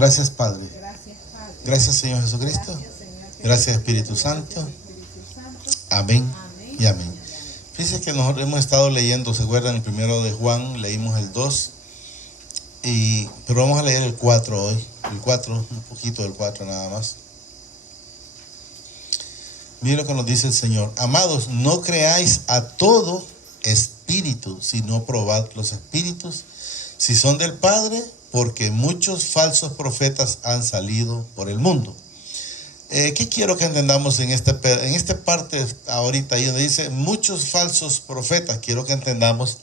Gracias, Padre. Gracias, Padre. Gracias, Señor Jesucristo. Gracias, Señor. Gracias, Espíritu Santo. Gracias, Espíritu Santo. Amén Amén y amén. Fíjense que nosotros hemos estado leyendo, ¿se acuerdan? El primero de Juan, leímos el 2, pero vamos a leer el 4 hoy. El 4, un poquito del 4 nada más. Miren lo que nos dice el Señor. Amados, no creáis a todo espíritu, sino probad los espíritus, si son del Padre, porque muchos falsos profetas han salido por el mundo. ¿Qué quiero que entendamos en esta parte ahorita, ahí donde dice muchos falsos profetas? Quiero que entendamos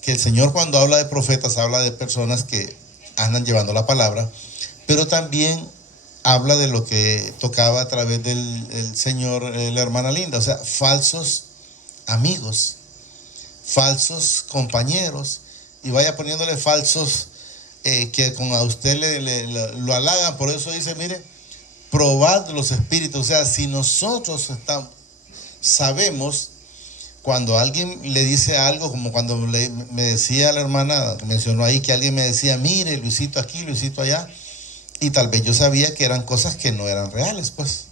que el Señor, cuando habla de profetas, habla de personas que andan llevando la palabra, pero también habla de lo que tocaba a través del Señor, la hermana Linda, o sea, falsos amigos, falsos compañeros, y vaya poniéndole falsos que con a usted lo halagan. Por eso dice, mire, probad los espíritus. O sea, si nosotros sabemos cuando alguien le dice algo, como cuando me decía la hermana, mencionó ahí que alguien me decía, mire, Luisito aquí, Luisito allá, y tal vez yo sabía que eran cosas que no eran reales, pues.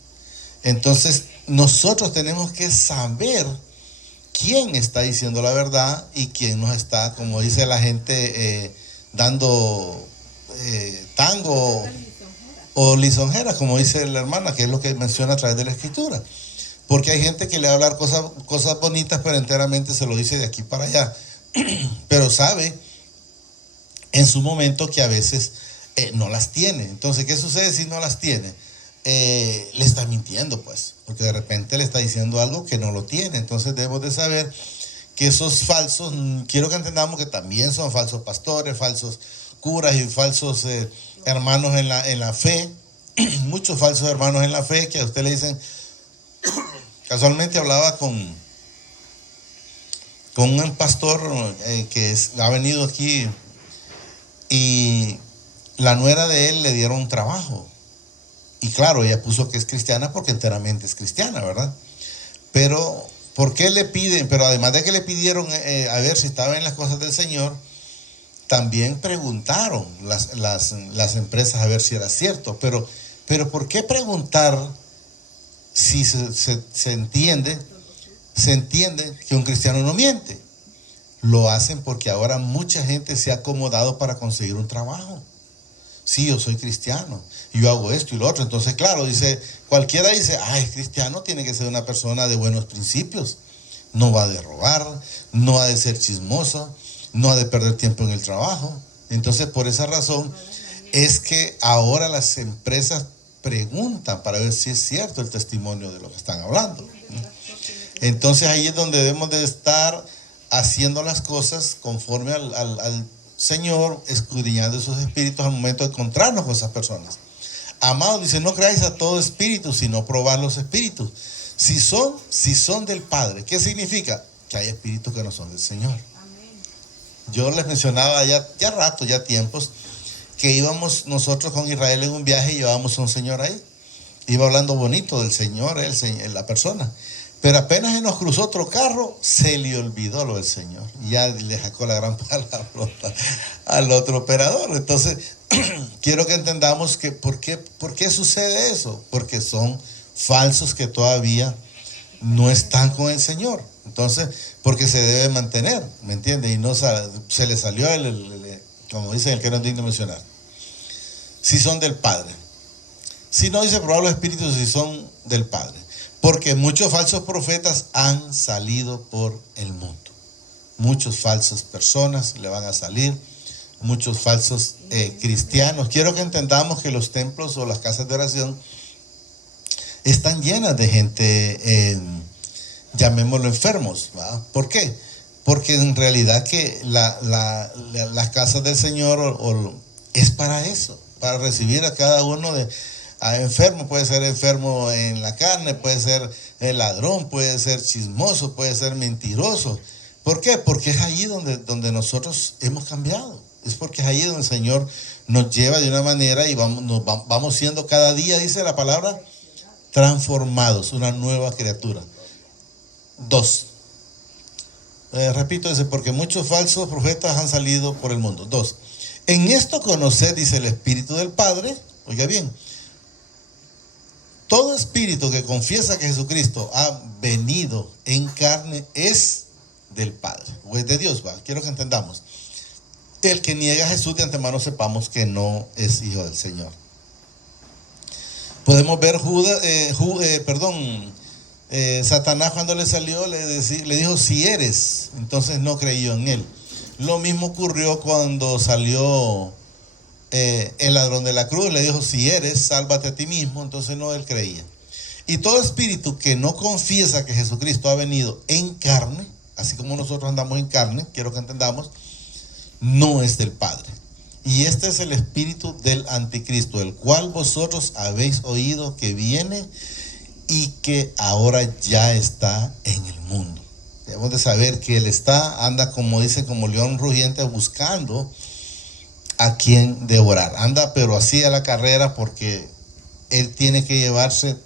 Entonces, nosotros tenemos que saber quién está diciendo la verdad y quién nos está, como dice la gente, dando tango o lisonjera, como dice la hermana, que es lo que menciona a través de la Escritura. Porque hay gente que le va a hablar cosas bonitas, pero enteramente se lo dice de aquí para allá. Pero sabe en su momento que a veces no las tiene. Entonces, ¿qué sucede si no las tiene? Le está mintiendo, pues, porque de repente le está diciendo algo que no lo tiene. Entonces debemos de saber que esos falsos, quiero que entendamos que también son falsos pastores, falsos curas y falsos hermanos en la fe. Muchos falsos hermanos en la fe que a usted le dicen. Casualmente hablaba con un pastor que ha venido aquí, y la nuera de él le dieron un trabajo. Y claro, ella puso que es cristiana porque enteramente es cristiana, ¿verdad? Pero, ¿por qué le piden? Pero además de que le pidieron a ver si estaba en las cosas del Señor, también preguntaron las empresas a ver si era cierto. Pero ¿por qué preguntar si se entiende que un cristiano no miente? Lo hacen porque ahora mucha gente se ha acomodado para conseguir un trabajo. Sí, yo soy cristiano, yo hago esto y lo otro. Entonces, claro, cualquiera dice, es cristiano, tiene que ser una persona de buenos principios. No va de robar, no ha de ser chismoso, no ha de perder tiempo en el trabajo. Entonces, por esa razón es que ahora las empresas preguntan para ver si es cierto el testimonio de lo que están hablando. Entonces ahí es donde debemos de estar haciendo las cosas conforme al Señor, escudriñando esos espíritus al momento de encontrarnos con esas personas. Amados, dice, no creáis a todo espíritu, sino probad los espíritus. Si son del Padre. ¿Qué significa? Que hay espíritus que no son del Señor. Yo les mencionaba ya tiempos, que íbamos nosotros con Israel en un viaje y llevábamos a un señor ahí. Iba hablando bonito del Señor, la persona. Pero apenas se nos cruzó otro carro, se le olvidó lo del Señor. Y ya le sacó la gran palabrota al otro operador. Entonces, quiero que entendamos que ¿por qué sucede eso? Porque son falsos que todavía no están con el Señor. Entonces, porque se debe mantener, ¿me entiende? Y no se le salió como dicen, el que no es digno de mencionar. Si son del Padre. Si no, dice probar los espíritus si son del Padre. Porque muchos falsos profetas han salido por el mundo. Muchos falsos personas le van a salir. Muchos falsos cristianos. Quiero que entendamos que los templos o las casas de oración están llenas de gente, llamémoslo enfermos, ¿va? ¿Por qué? Porque en realidad que las casas del Señor es para eso, para recibir a cada uno enfermo. Puede ser enfermo en la carne, puede ser ladrón, puede ser chismoso, puede ser mentiroso. ¿Por qué? Porque es allí donde nosotros hemos cambiado. Es porque es allí donde el Señor nos lleva de una manera y vamos siendo cada día, dice la palabra, transformados, una nueva criatura. 2. Repito, dice, porque muchos falsos profetas han salido por el mundo. 2. En esto conocer, dice, el Espíritu del Padre. Oiga bien, todo espíritu que confiesa que Jesucristo ha venido en carne es del Padre, o es de Dios, ¿va? Quiero que entendamos. El que niega a Jesús de antemano sepamos que no es hijo del Señor. Podemos ver Satanás cuando le salió le dijo si eres, entonces no creyó en él. Lo mismo ocurrió cuando salió el ladrón de la cruz, le dijo si eres, sálvate a ti mismo, entonces no, él creía. Y todo espíritu que no confiesa que Jesucristo ha venido en carne, así como nosotros andamos en carne, quiero que entendamos, no es del Padre. Y este es el espíritu del anticristo, el cual vosotros habéis oído que viene y que ahora ya está en el mundo. Debemos de saber que él anda como dice, como león rugiente buscando a quien devorar. Anda pero así a la carrera porque él tiene que llevarse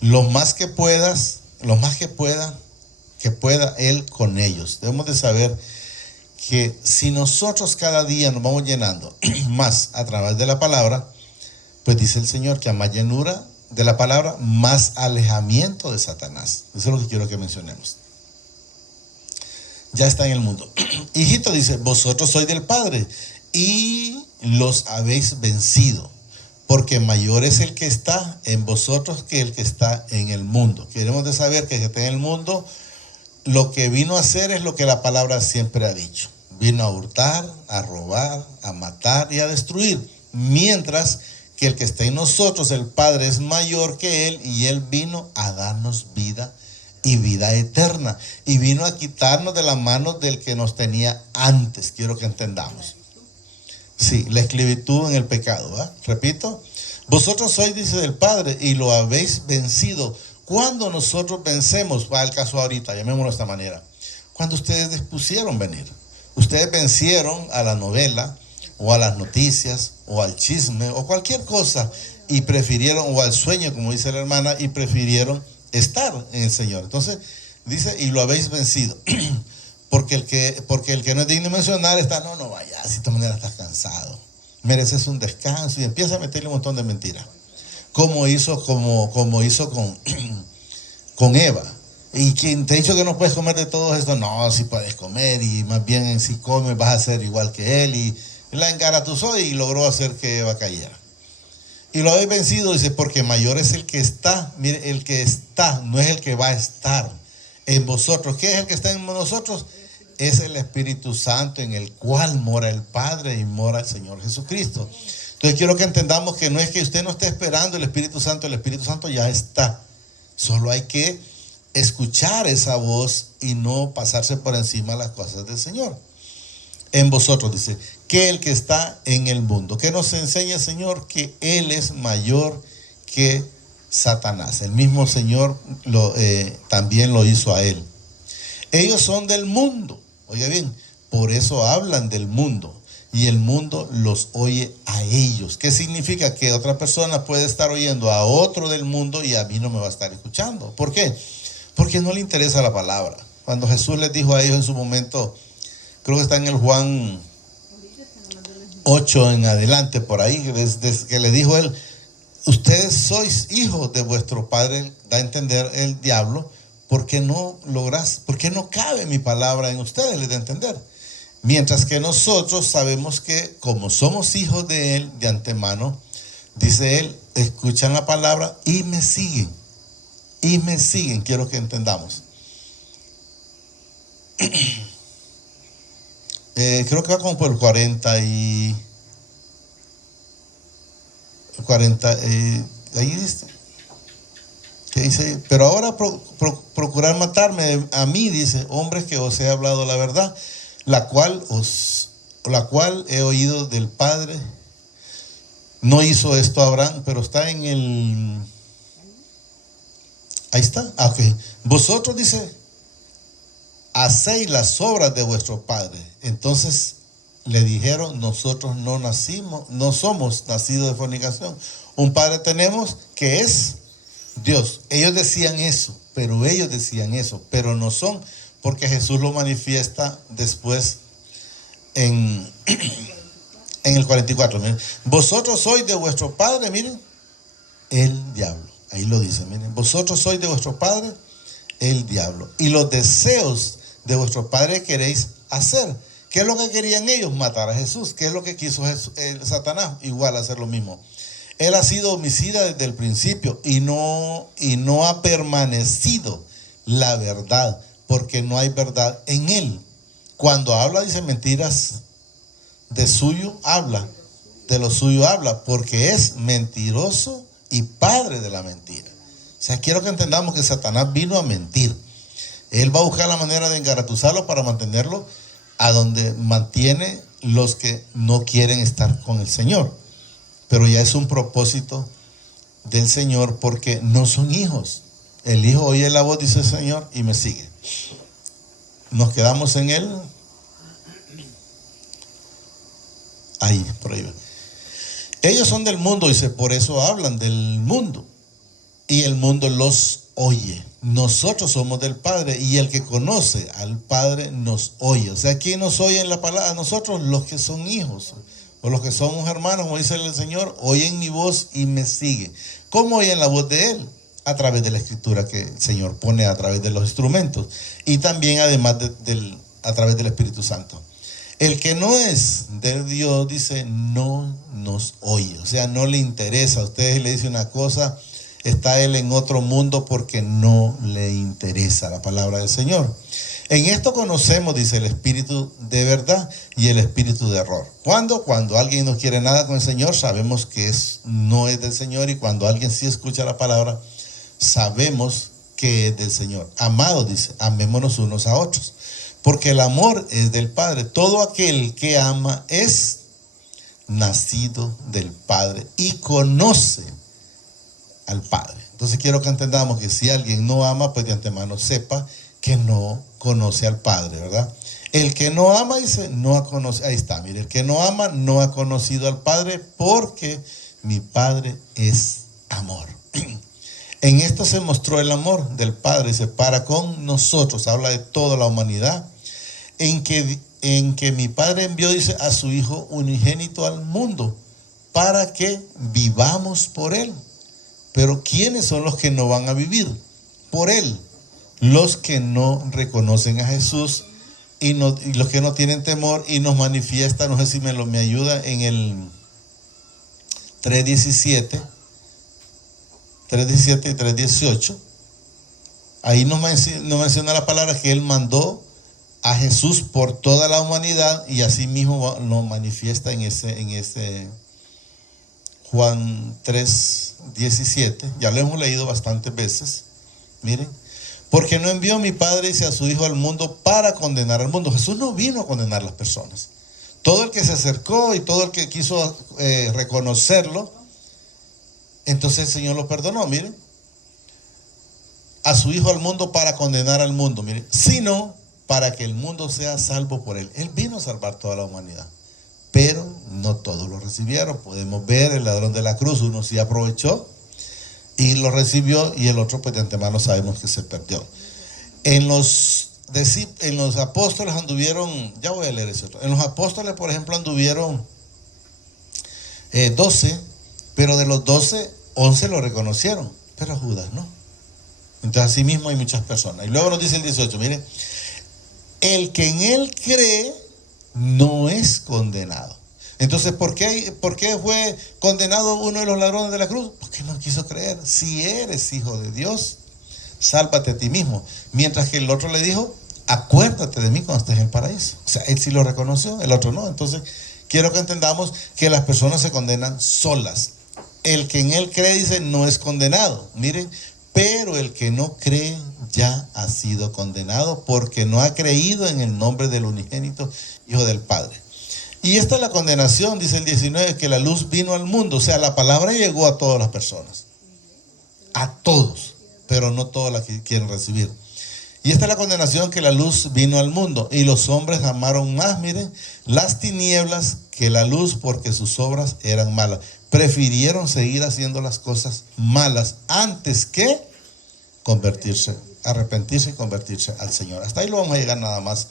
lo más que pueda él con ellos. Debemos de saber que si nosotros cada día nos vamos llenando más a través de la palabra, pues dice el Señor que a más llenura de la palabra, más alejamiento de Satanás. Eso es lo que quiero que mencionemos. Ya está en el mundo. Hijito, dice, vosotros sois del Padre y los habéis vencido, porque mayor es el que está en vosotros que el que está en el mundo. Queremos de saber que el que está en el mundo, lo que vino a hacer es lo que la palabra siempre ha dicho. Vino a hurtar, a robar, a matar y a destruir. Mientras que el que está en nosotros, el Padre, es mayor que él y él vino a darnos vida y vida eterna. Y vino a quitarnos de las manos del que nos tenía antes. Quiero que entendamos. Sí, la esclavitud en el pecado, ¿va? Repito, vosotros sois, dice, del Padre y lo habéis vencido. Cuando nosotros vencemos, va el caso ahorita, llamémoslo de esta manera, cuando ustedes dispusieron venir, ustedes vencieron a la novela o a las noticias o al chisme o cualquier cosa y prefirieron, o al sueño como dice la hermana, y prefirieron estar en el Señor. Entonces dice, y lo habéis vencido. Porque el que no es digno de mencionar está, no vaya, si de esta manera estás cansado, mereces un descanso, y empieza a meterle un montón de mentiras. Como hizo con Eva. Y quien te ha dicho que no puedes comer de todo esto, no, si puedes comer, y más bien si comes vas a ser igual que él, y la engaratuzó y logró hacer que Eva cayera. Y lo habéis vencido, dice, porque mayor es el que está. Mire, el que está no es el que va a estar en vosotros. ¿Qué es el que está en nosotros? Es el Espíritu Santo, en el cual mora el Padre y mora el Señor Jesucristo. Entonces quiero que entendamos que no es que usted no esté esperando el Espíritu Santo ya está. Solo hay que escuchar esa voz y no pasarse por encima de las cosas del Señor. En vosotros, dice, que el que está en el mundo. Que nos enseña el Señor que Él es mayor que Satanás. El mismo Señor también lo hizo a Él. Ellos son del mundo. Oiga bien, por eso hablan del mundo. Y el mundo los oye a ellos. ¿Qué significa? Que otra persona puede estar oyendo a otro del mundo y a mí no me va a estar escuchando. ¿Por qué? Porque no le interesa la palabra. Cuando Jesús les dijo a ellos en su momento, creo que está en el Juan 8 en adelante, por ahí, desde que le dijo él, ustedes sois hijos de vuestro padre, da a entender el diablo, ¿por qué no cabe mi palabra en ustedes? Les da a entender. Mientras que nosotros sabemos que como somos hijos de él de antemano, dice él, escuchan la palabra y me siguen. Y me siguen, quiero que entendamos. Creo que va como por el 40 y... 40, ahí dice, que dice, pero ahora procurar matarme a mí, dice, hombres que os he hablado la verdad, la cual he oído del Padre. No hizo esto Abraham, pero está en el... Ahí está. Ok. Vosotros, dice, hacéis las obras de vuestro Padre. Entonces le dijeron, nosotros no somos nacidos de fornicación. Un Padre tenemos que es Dios. Ellos decían eso, pero no son, porque Jesús lo manifiesta después en En el 44, miren. Vosotros sois de vuestro padre, miren, el diablo. Ahí lo dice, miren. Vosotros sois de vuestro padre, el diablo. Y los deseos de vuestro padre queréis hacer. ¿Qué es lo que querían ellos? Matar a Jesús. ¿Qué es lo que quiso Satanás? Igual hacer lo mismo. Él ha sido homicida desde el principio y no ha permanecido la verdad, porque no hay verdad en él. Cuando habla, dice mentiras, de suyo habla, de lo suyo habla, porque es mentiroso y padre de la mentira. O sea, quiero que entendamos que Satanás vino a mentir. Él va a buscar la manera de engatusarlo para mantenerlo a donde mantiene los que no quieren estar con el Señor. Pero ya es un propósito del Señor, porque no son hijos. El hijo oye la voz, dice el Señor, y me sigue. Nos quedamos en él. Ahí, por ahí. Ellos son del mundo, dice, por eso hablan del mundo. Y el mundo los oye. Nosotros somos del Padre, y el que conoce al Padre nos oye. O sea, ¿quién nos oye en la palabra? Nosotros, los que son hijos, o los que somos hermanos, como dice el Señor, oyen mi voz y me siguen. ¿Cómo oyen la voz de Él? A través de la escritura que el Señor pone, a través de los instrumentos, y también además a través del Espíritu Santo. El que no es de Dios, dice, no nos oye. O sea, no le interesa. A ustedes le dice una cosa, está él en otro mundo porque no le interesa la palabra del Señor. En esto conocemos, dice, el espíritu de verdad y el espíritu de error. ¿Cuándo? Cuando alguien no quiere nada con el Señor, sabemos que no es del Señor, y cuando alguien sí escucha la palabra, sabemos que es del Señor. Amados, dice, amémonos unos a otros, porque el amor es del Padre. Todo aquel que ama es nacido del Padre y conoce al Padre. Entonces quiero que entendamos que si alguien no ama, pues de antemano sepa que no conoce al Padre, ¿verdad? El que no ama, dice, no ha conocido. Ahí está, mire, el que no ama no ha conocido al Padre, porque mi Padre es amor. En esto se mostró el amor del Padre, dice, para con nosotros, habla de toda la humanidad, en que mi Padre envió, dice, a su Hijo unigénito al mundo, para que vivamos por Él. Pero ¿quiénes son los que no van a vivir por Él? Los que no reconocen a Jesús y los que no tienen temor, y nos manifiesta, no sé si me ayuda, en el 3:17 y 3:18, ahí nos menciona la palabra que Él mandó a Jesús por toda la humanidad, y así mismo nos manifiesta en ese Juan 3:17, ya lo hemos leído bastantes veces. Miren, porque no envió mi Padre, dice, a su Hijo al mundo para condenar al mundo. Jesús no vino a condenar a las personas. Todo el que se acercó y todo el que quiso reconocerlo, entonces el Señor lo perdonó. Miren, a su Hijo al mundo para condenar al mundo, miren, sino para que el mundo sea salvo por Él. Él vino a salvar toda la humanidad, pero no todos lo recibieron. Podemos ver el ladrón de la cruz, uno sí aprovechó y lo recibió, y el otro pues de antemano sabemos que se perdió. En los apóstoles anduvieron, ya voy a leer ese otro. En los apóstoles, por ejemplo, anduvieron 12, pero de los 12, 11 lo reconocieron, pero a Judas no. Entonces así mismo hay muchas personas. Y luego nos dice el 18, miren, el que en Él cree no es condenado. Entonces, ¿por qué fue condenado uno de los ladrones de la cruz? Porque no quiso creer. Si eres hijo de Dios, sálvate a ti mismo. Mientras que el otro le dijo, acuérdate de mí cuando estés en el paraíso. O sea, él sí lo reconoció, el otro no. Entonces, quiero que entendamos que las personas se condenan solas. El que en Él cree, dice, no es condenado. Miren, pero el que no cree ya ha sido condenado, porque no ha creído en el nombre del unigénito Hijo del Padre. Y esta es la condenación, dice el 19, que la luz vino al mundo. O sea, la palabra llegó a todas las personas, a todos, pero no todas las que quieren recibir. Y esta es la condenación, que la luz vino al mundo, y los hombres amaron más, miren, las tinieblas que la luz, porque sus obras eran malas. Prefirieron seguir haciendo las cosas malas antes que arrepentirse y convertirse al Señor. Hasta ahí lo vamos a llegar nada más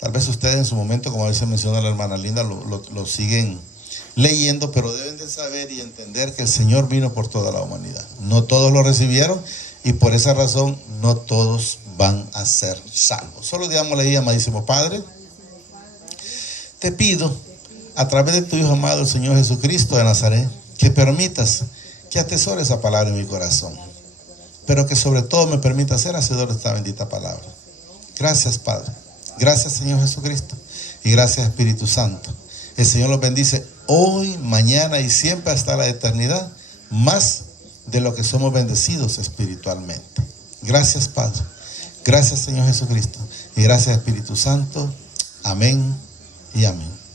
Tal vez ustedes en su momento, como a veces menciona la hermana Linda, lo siguen leyendo, pero deben de saber y entender que el Señor vino por toda la humanidad. No todos lo recibieron y por esa razón no todos van a ser salvos. Solo digámosle ahí, amadísimo Padre, te pido a través de tu Hijo amado, el Señor Jesucristo de Nazaret, que permitas que atesore esa palabra en mi corazón, pero que sobre todo me permita ser hacedor de esta bendita palabra. Gracias, Padre. Gracias, Señor Jesucristo. Y gracias, Espíritu Santo. El Señor los bendice hoy, mañana y siempre hasta la eternidad, más de lo que somos bendecidos espiritualmente. Gracias, Padre. Gracias, Señor Jesucristo. Y gracias, Espíritu Santo. Amén y amén.